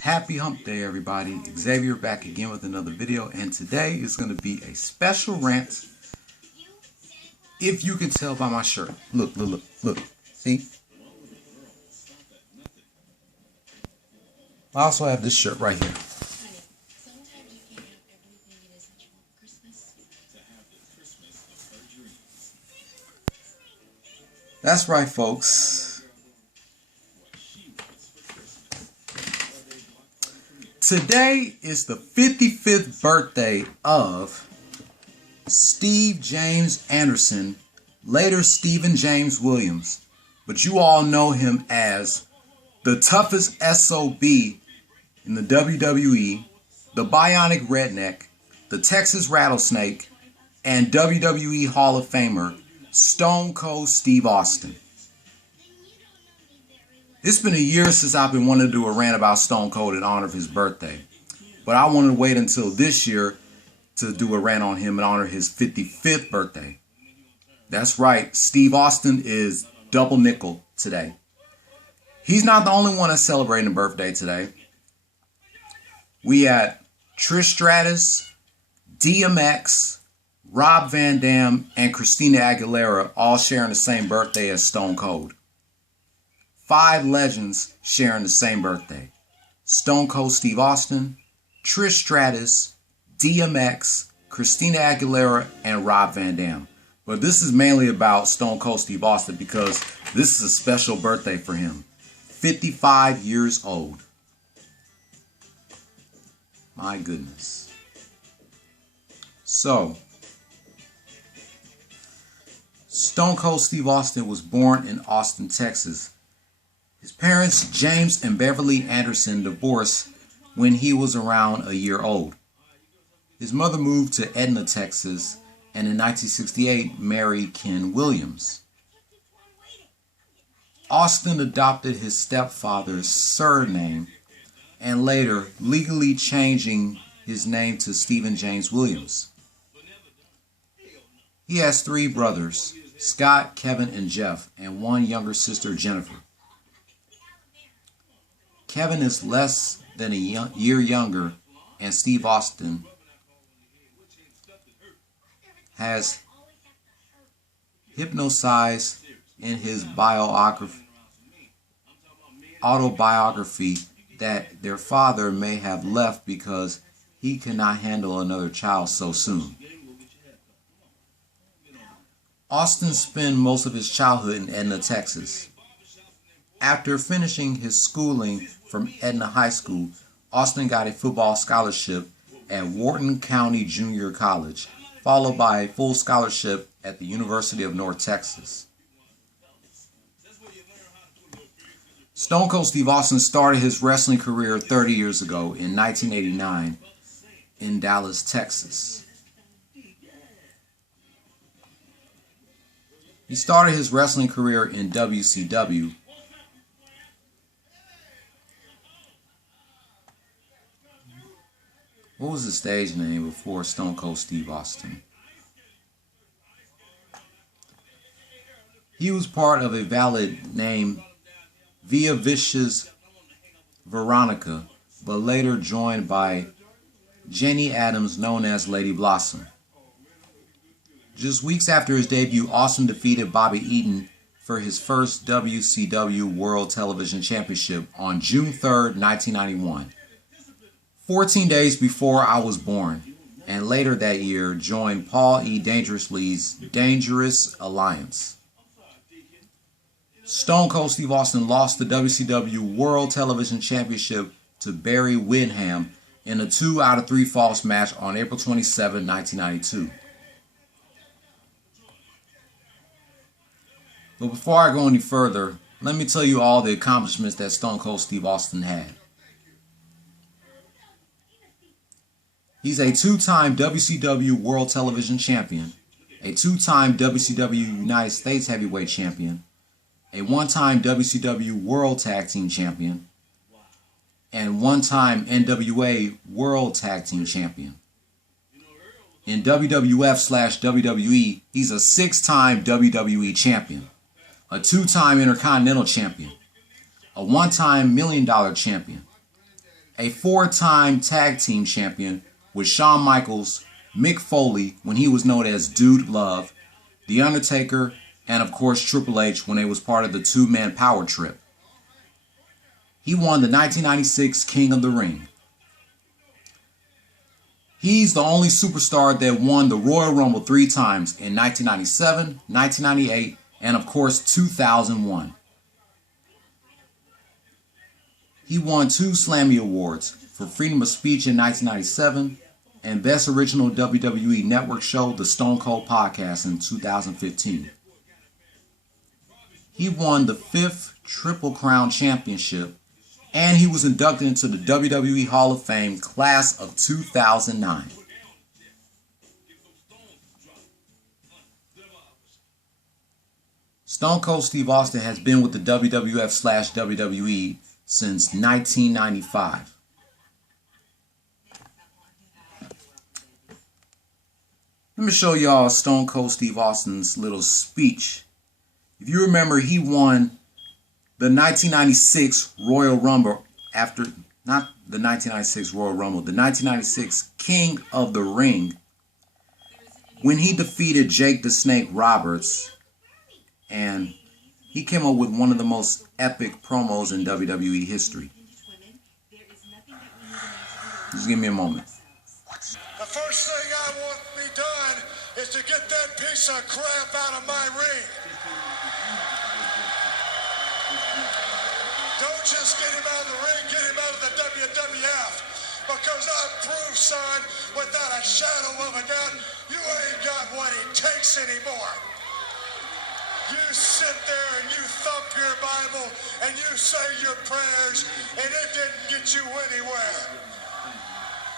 Happy Hump Day, everybody. Xavier back again with another video, and today is going to be a special rant. If you can tell by my shirt, look, see? I also have this shirt right here. That's right, folks. Today is the 55th birthday of Steve James Anderson, later Stephen James Williams, but you all know him as the toughest SOB in the WWE, the Bionic Redneck, the Texas Rattlesnake, and WWE Hall of Famer Stone Cold Steve Austin. It's been a year since I've been wanting to do a rant about Stone Cold in honor of his birthday. But I wanted to wait until this year to do a rant on him in honor of his 55th birthday. That's right, Steve Austin is double nickel today. He's not the only one that's celebrating a birthday today. We had Trish Stratus, DMX, Rob Van Dam, and Christina Aguilera all sharing the same birthday as Stone Cold. 5 legends sharing the same birthday. Stone Cold Steve Austin, Trish Stratus, DMX, Christina Aguilera, and Rob Van Dam. But this is mainly about Stone Cold Steve Austin because this is a special birthday for him. 55 years old. My goodness. So, Stone Cold Steve Austin was born in Austin, Texas. His parents, James and Beverly Anderson, divorced when he was around a year old. His mother moved to Edna, Texas, and in 1968 married Ken Williams. Austin adopted his stepfather's surname and later legally changing his name to Stephen James Williams. He has 3 brothers, Scott, Kevin, and Jeff, and 1 younger sister, Jennifer. Kevin is less than a year younger, and Steve Austin has hypnotized in his autobiography that their father may have left because he cannot handle another child so soon. Austin spent most of his childhood in Edna, Texas. After finishing his schooling from Edna High School, Austin got a football scholarship at Wharton County Junior College, followed by a full scholarship at the University of North Texas. Stone Cold Steve Austin started his wrestling career 30 years ago in 1989 in Dallas, Texas. He started his wrestling career in WCW. What was the stage name before Stone Cold Steve Austin? He was part of a valid name Via Vicious Veronica, but later joined by Jenny Adams, known as Lady Blossom. Just weeks after his debut, Austin defeated Bobby Eaton for his first WCW World Television Championship on June 3rd, 1991. 14 days before I was born, and later that year joined Paul E. Dangerously's Dangerous Alliance. Stone Cold Steve Austin lost the WCW World Television Championship to Barry Windham in a 2 out of 3 falls match on April 27, 1992. But before I go any further, let me tell you all the accomplishments that Stone Cold Steve Austin had. He's a 2-time WCW World Television Champion, a 2-time WCW United States Heavyweight Champion, a 1-time WCW World Tag Team Champion, and 1-time NWA World Tag Team Champion. In WWF/WWE, he's a 6-time WWE Champion, a 2-time Intercontinental Champion, a 1-time $1 Million Champion, a 4-time tag team champion with Shawn Michaels, Mick Foley when he was known as Dude Love, The Undertaker, and of course Triple H when they was part of the two-man power trip. He won the 1996 King of the Ring. He's the only superstar that won the Royal Rumble 3 times in 1997, 1998, and of course 2001. He won 2 Slammy Awards for Freedom of Speech in 1997 and Best Original WWE Network Show, The Stone Cold Podcast in 2015. He won the 5th Triple Crown Championship, and he was inducted into the WWE Hall of Fame class of 2009. Stone Cold Steve Austin has been with the WWF/WWE since 1995. Let me show y'all Stone Cold Steve Austin's little speech. If you remember, he won the 1996 Royal Rumble after, not the 1996 Royal Rumble, the 1996 King of the Ring when he defeated Jake the Snake Roberts, and he came up with one of the most epic promos in WWE history. Just give me a moment. The first thing I want to be done is to get that piece of crap out of my ring. Don't just get him out of the ring, get him out of the WWF. Because I've proved, son, without a shadow of a doubt, you ain't got what it takes anymore. You sit there and you thump your Bible and you say your prayers, and it didn't get you anywhere.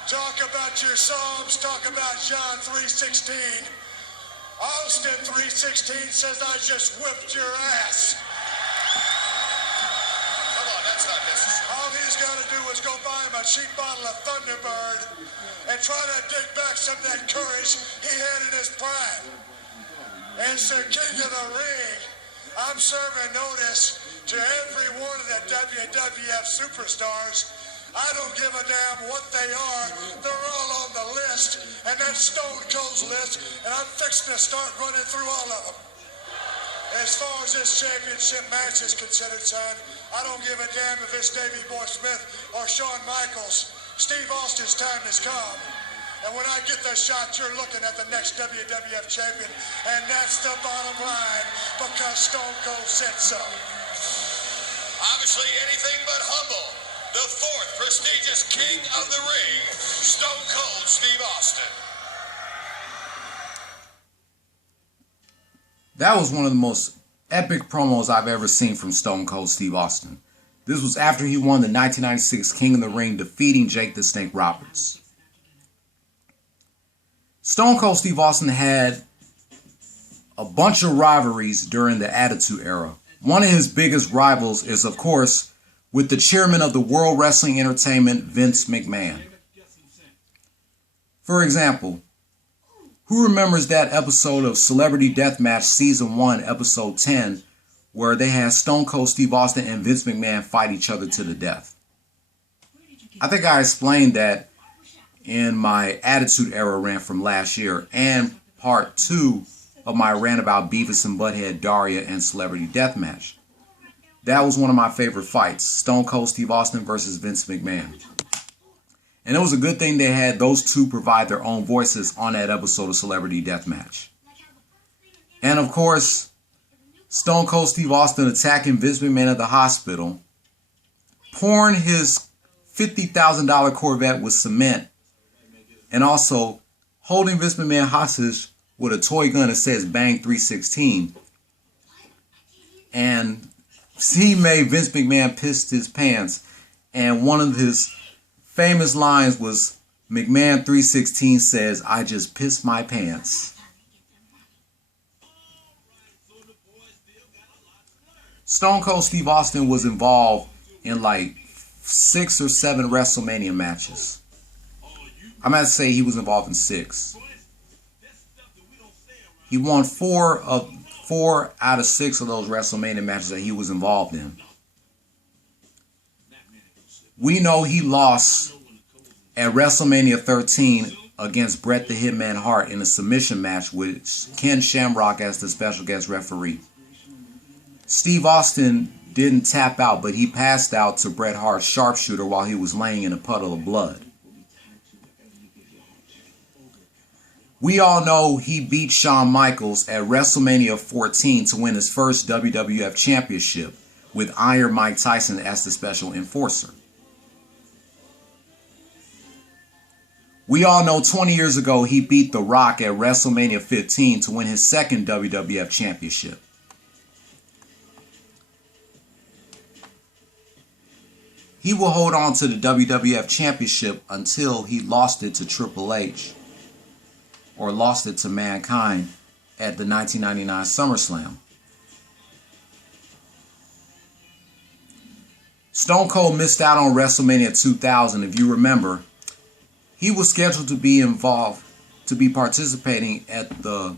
Talk about your Psalms, talk about John 3:16. Austin 3:16 says, I just whipped your ass. Come on, that's not necessary. All he's got to do is go buy him a cheap bottle of Thunderbird and try to dig back some of that courage he had in his prime. As the King of the Ring, I'm serving notice to every one of the WWF superstars. I don't give a damn what they are. They're all on the list, and that's Stone Cold's list, and I'm fixing to start running through all of them. As far as this championship match is considered, son, I don't give a damn if it's Davey Boy Smith or Shawn Michaels. Steve Austin's time has come. And when I get the shot, you're looking at the next WWF champion, and that's the bottom line, because Stone Cold said so. Obviously, anything but humble. The 4th prestigious King of the Ring, Stone Cold Steve Austin. That was one of the most epic promos I've ever seen from Stone Cold Steve Austin. This was after he won the 1996 King of the Ring, defeating Jake the Snake Roberts. Stone Cold Steve Austin had a bunch of rivalries during the Attitude Era. One of his biggest rivals is, of course, with the chairman of the World Wrestling Entertainment, Vince McMahon. For example, who remembers that episode of Celebrity Deathmatch Season 1, Episode 10, where they had Stone Cold Steve Austin and Vince McMahon fight each other to the death? I think I explained that in my Attitude Era rant from last year, and part 2 of my rant about Beavis and Butthead, Daria, and Celebrity Deathmatch. That was one of my favorite fights, Stone Cold Steve Austin versus Vince McMahon. And it was a good thing they had those two provide their own voices on that episode of Celebrity Deathmatch. And of course, Stone Cold Steve Austin attacking Vince McMahon at the hospital, pouring his $50,000 Corvette with cement, and also holding Vince McMahon hostage with a toy gun that says Bang 316. And he made Vince McMahon piss his pants. And one of his famous lines was, McMahon 316 says, I just pissed my pants. Stone Cold Steve Austin was involved in like 6 or 7 WrestleMania matches. I'm going to say he was involved in 6. He won 4 out of 6 of those WrestleMania matches that he was involved in. We know he lost at WrestleMania 13 against Bret the Hitman Hart in a submission match with Ken Shamrock as the special guest referee. Steve Austin didn't tap out, but he passed out to Bret Hart's sharpshooter while he was laying in a puddle of blood. We all know he beat Shawn Michaels at WrestleMania 14 to win his first WWF Championship with Iron Mike Tyson as the special enforcer. We all know 20 years ago he beat The Rock at WrestleMania 15 to win his second WWF Championship. He will hold on to the WWF Championship until he lost it to Triple H or lost it to Mankind at the 1999 SummerSlam. Stone Cold missed out on WrestleMania 2000. If you remember, he was scheduled to be participating at the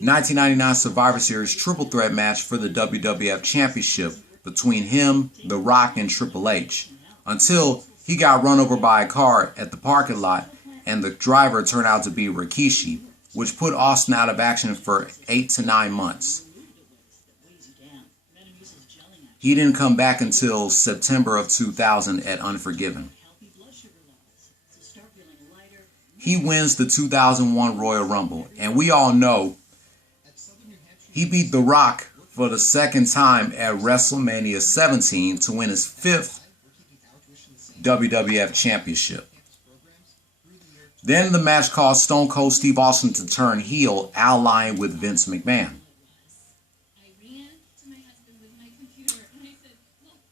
1999 Survivor Series Triple Threat match for the WWF Championship between him, The Rock, and Triple H, until he got run over by a car at the parking lot, and the driver turned out to be Rikishi, which put Austin out of action for 8 to 9 months. He didn't come back until September of 2000 at Unforgiven. He wins the 2001 Royal Rumble, and we all know he beat The Rock for the second time at WrestleMania 17 to win his 5th WWF Championship. Then the match caused Stone Cold Steve Austin to turn heel, allying with Vince McMahon.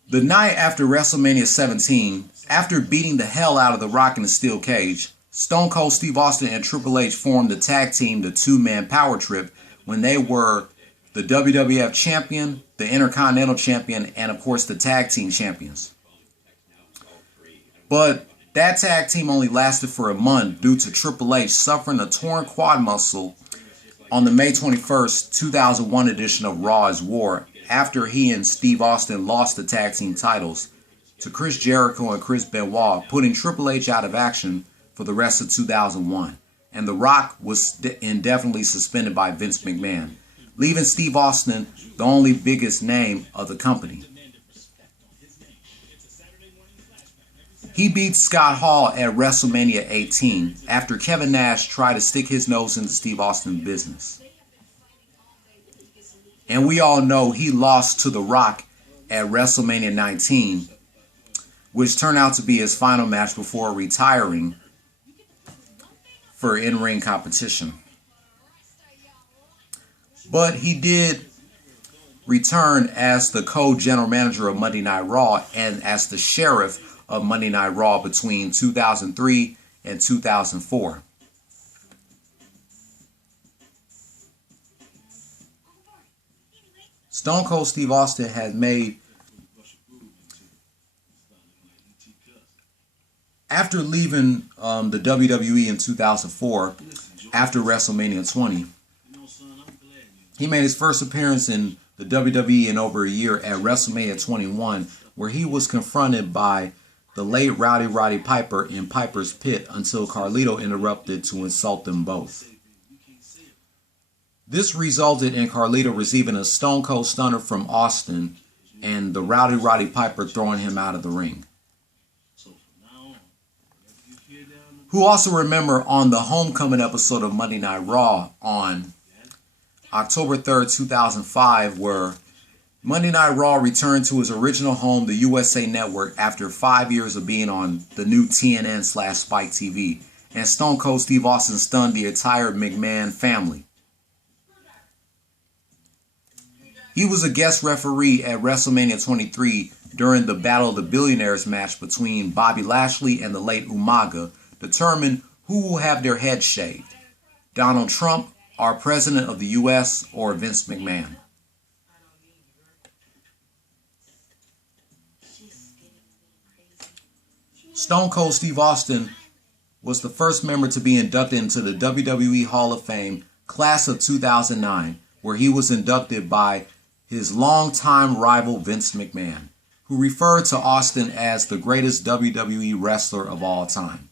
The night after WrestleMania 17, after beating the hell out of The Rock in a steel cage, Stone Cold Steve Austin and Triple H formed the tag team, the Two-Man Power Trip, when they were the WWF Champion, the Intercontinental Champion, and of course the Tag Team Champions. But that tag team only lasted for a month due to Triple H suffering a torn quad muscle on the May 21st, 2001 edition of Raw is War, after he and Steve Austin lost the tag team titles to Chris Jericho and Chris Benoit, putting Triple H out of action for the rest of 2001. And The Rock was indefinitely suspended by Vince McMahon, leaving Steve Austin the only biggest name of the company. He beat Scott Hall at WrestleMania 18 after Kevin Nash tried to stick his nose into Steve Austin's business. And we all know he lost to The Rock at WrestleMania 19, which turned out to be his final match before retiring for in-ring competition. But he did return as the co-general manager of Monday Night Raw and as the sheriff of Monday Night Raw between 2003 and 2004. Stone Cold Steve Austin has made, after leaving the WWE in 2004, after WrestleMania 20, he made his first appearance in the WWE in over a year at WrestleMania 21, where he was confronted by the late Rowdy Roddy Piper in Piper's Pit until Carlito interrupted to insult them both. This resulted in Carlito receiving a Stone Cold Stunner from Austin and the Rowdy Roddy Piper throwing him out of the ring. Who also remember on the Homecoming episode of Monday Night Raw on October 3rd, 2005, where Monday Night Raw returned to his original home, the USA Network, after 5 years of being on the new TNN/Spike TV, and Stone Cold Steve Austin stunned the entire McMahon family. He was a guest referee at WrestleMania 23 during the Battle of the Billionaires match between Bobby Lashley and the late Umaga, determine who will have their heads shaved, Donald Trump, our President of the U.S., or Vince McMahon. Stone Cold Steve Austin was the first member to be inducted into the WWE Hall of Fame class of 2009, where he was inducted by his longtime rival Vince McMahon, who referred to Austin as the greatest WWE wrestler of all time.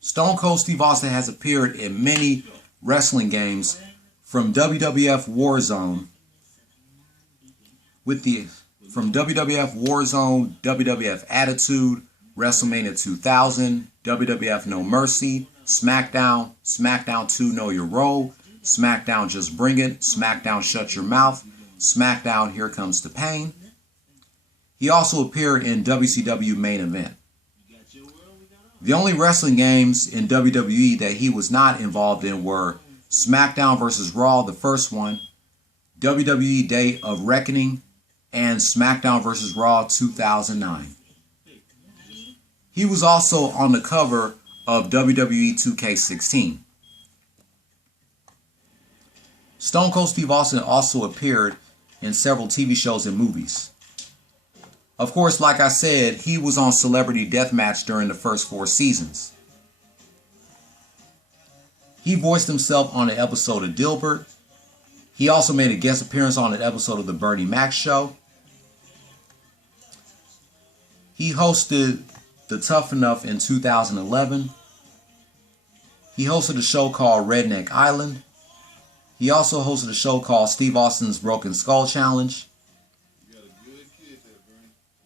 Stone Cold Steve Austin has appeared in many wrestling games, from WWF Warzone, WWF Attitude, WrestleMania 2000, WWF No Mercy, SmackDown, SmackDown 2 Know Your Role, SmackDown Just Bring It, SmackDown Shut Your Mouth, SmackDown Here Comes the Pain. He also appeared in WCW Main Event. The only wrestling games in WWE that he was not involved in were SmackDown vs. Raw, the first one, WWE Day of Reckoning, and SmackDown vs. Raw 2009. He was also on the cover of WWE 2K16. Stone Cold Steve Austin also appeared in several TV shows and movies. Of course, like I said, he was on Celebrity Deathmatch during the first 4 seasons. He voiced himself on an episode of Dilbert. He also made a guest appearance on an episode of The Bernie Mac Show. He hosted The Tough Enough in 2011. He hosted a show called Redneck Island. He also hosted a show called Steve Austin's Broken Skull Challenge.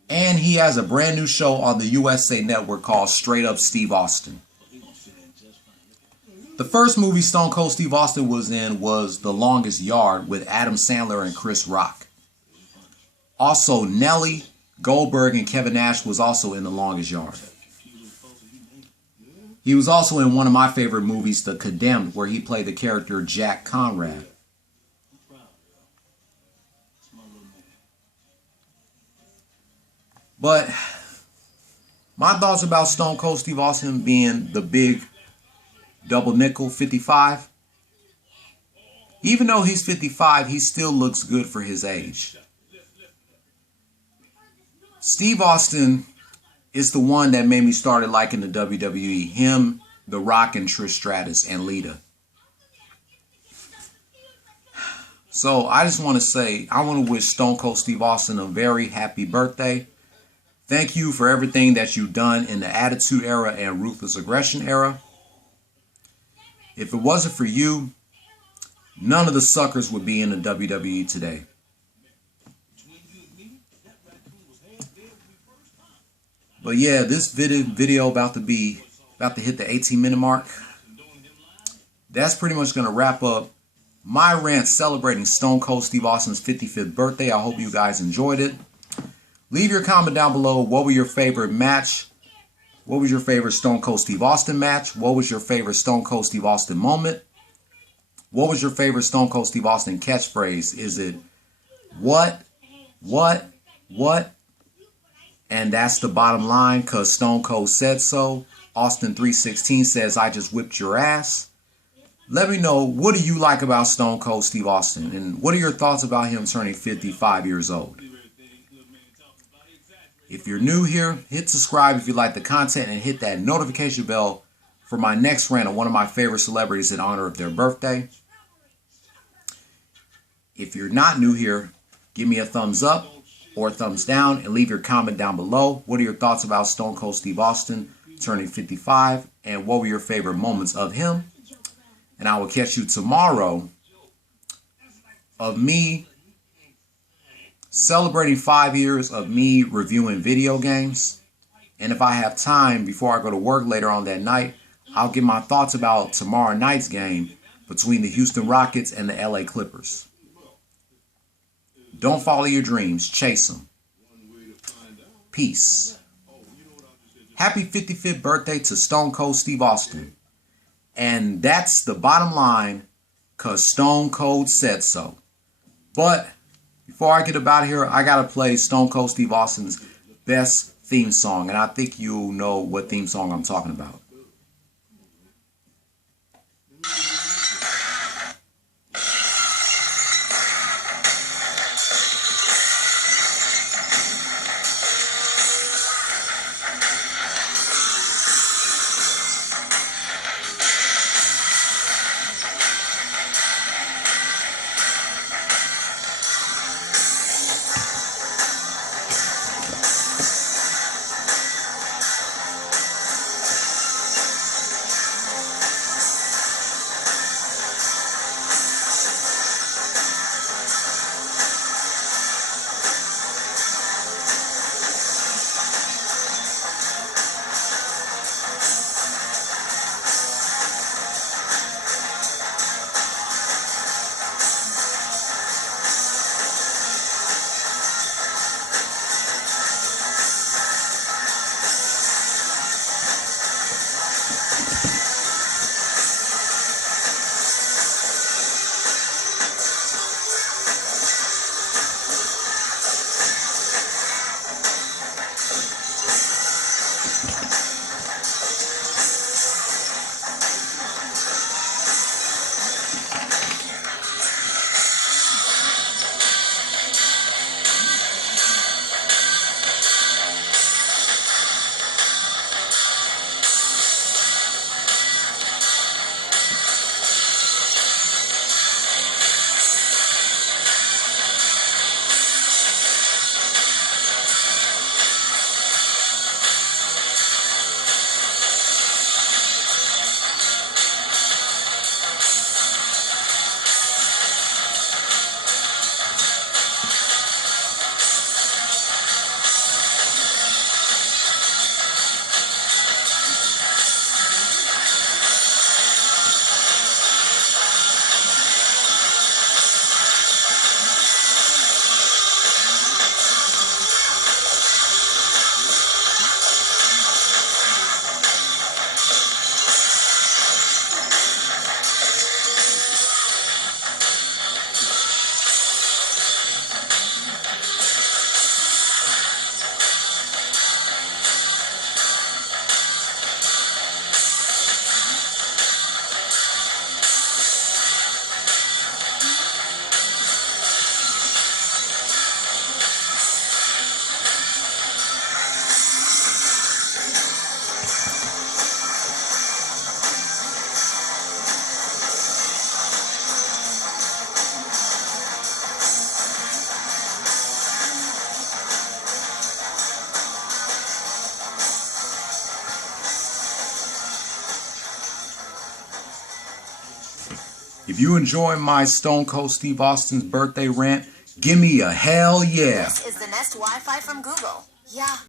And he has a brand new show on the USA Network called Straight Up Steve Austin. The first movie Stone Cold Steve Austin was in was The Longest Yard with Adam Sandler and Chris Rock. Also, Nelly, Goldberg, and Kevin Nash was also in The Longest Yard. He was also in one of my favorite movies, The Condemned, where he played the character Jack Conrad. But my thoughts about Stone Cold Steve Austin being the big double nickel 55. Even though he's 55, he still looks good for his age. Steve Austin is the one that made me started liking the WWE. Him, The Rock, and Trish Stratus, and Lita. So I just want to say, I want to wish Stone Cold Steve Austin a very happy birthday. Thank you for everything that you've done in the Attitude Era and Ruthless Aggression Era. If it wasn't for you, none of the suckers would be in the WWE today. But yeah, this video about to hit the 18-minute mark. That's pretty much going to wrap up my rant celebrating Stone Cold Steve Austin's 55th birthday. I hope you guys enjoyed it. Leave your comment down below. What was your favorite match? What was your favorite Stone Cold Steve Austin match? What was your favorite Stone Cold Steve Austin moment? What was your favorite Stone Cold Steve Austin catchphrase? Is it what? And that's the bottom line, because Stone Cold said so. Austin 3:16 says, I just whipped your ass. Let me know, what do you like about Stone Cold Steve Austin? And what are your thoughts about him turning 55 years old? If you're new here, hit subscribe if you like the content, and hit that notification bell for my next rant on one of my favorite celebrities in honor of their birthday. If you're not new here, give me a thumbs up or a thumbs down and leave your comment down below. What are your thoughts about Stone Cold Steve Austin turning 55, and what were your favorite moments of him? And I will catch you tomorrow of me celebrating 5 years of me reviewing video games. And if I have time before I go to work later on that night, I'll give my thoughts about tomorrow night's game between the Houston Rockets and the LA Clippers. Don't follow your dreams, chase them. Peace. Happy 55th birthday to Stone Cold Steve Austin. And that's the bottom line, because Stone Cold said so. But before I get about here, I got to play Stone Cold Steve Austin's best theme song. And I think you'll know what theme song I'm talking about. If you enjoy my Stone Cold Steve Austin's birthday rant, give me a hell yeah. This is the Nest Wi-Fi from Google. Yeah.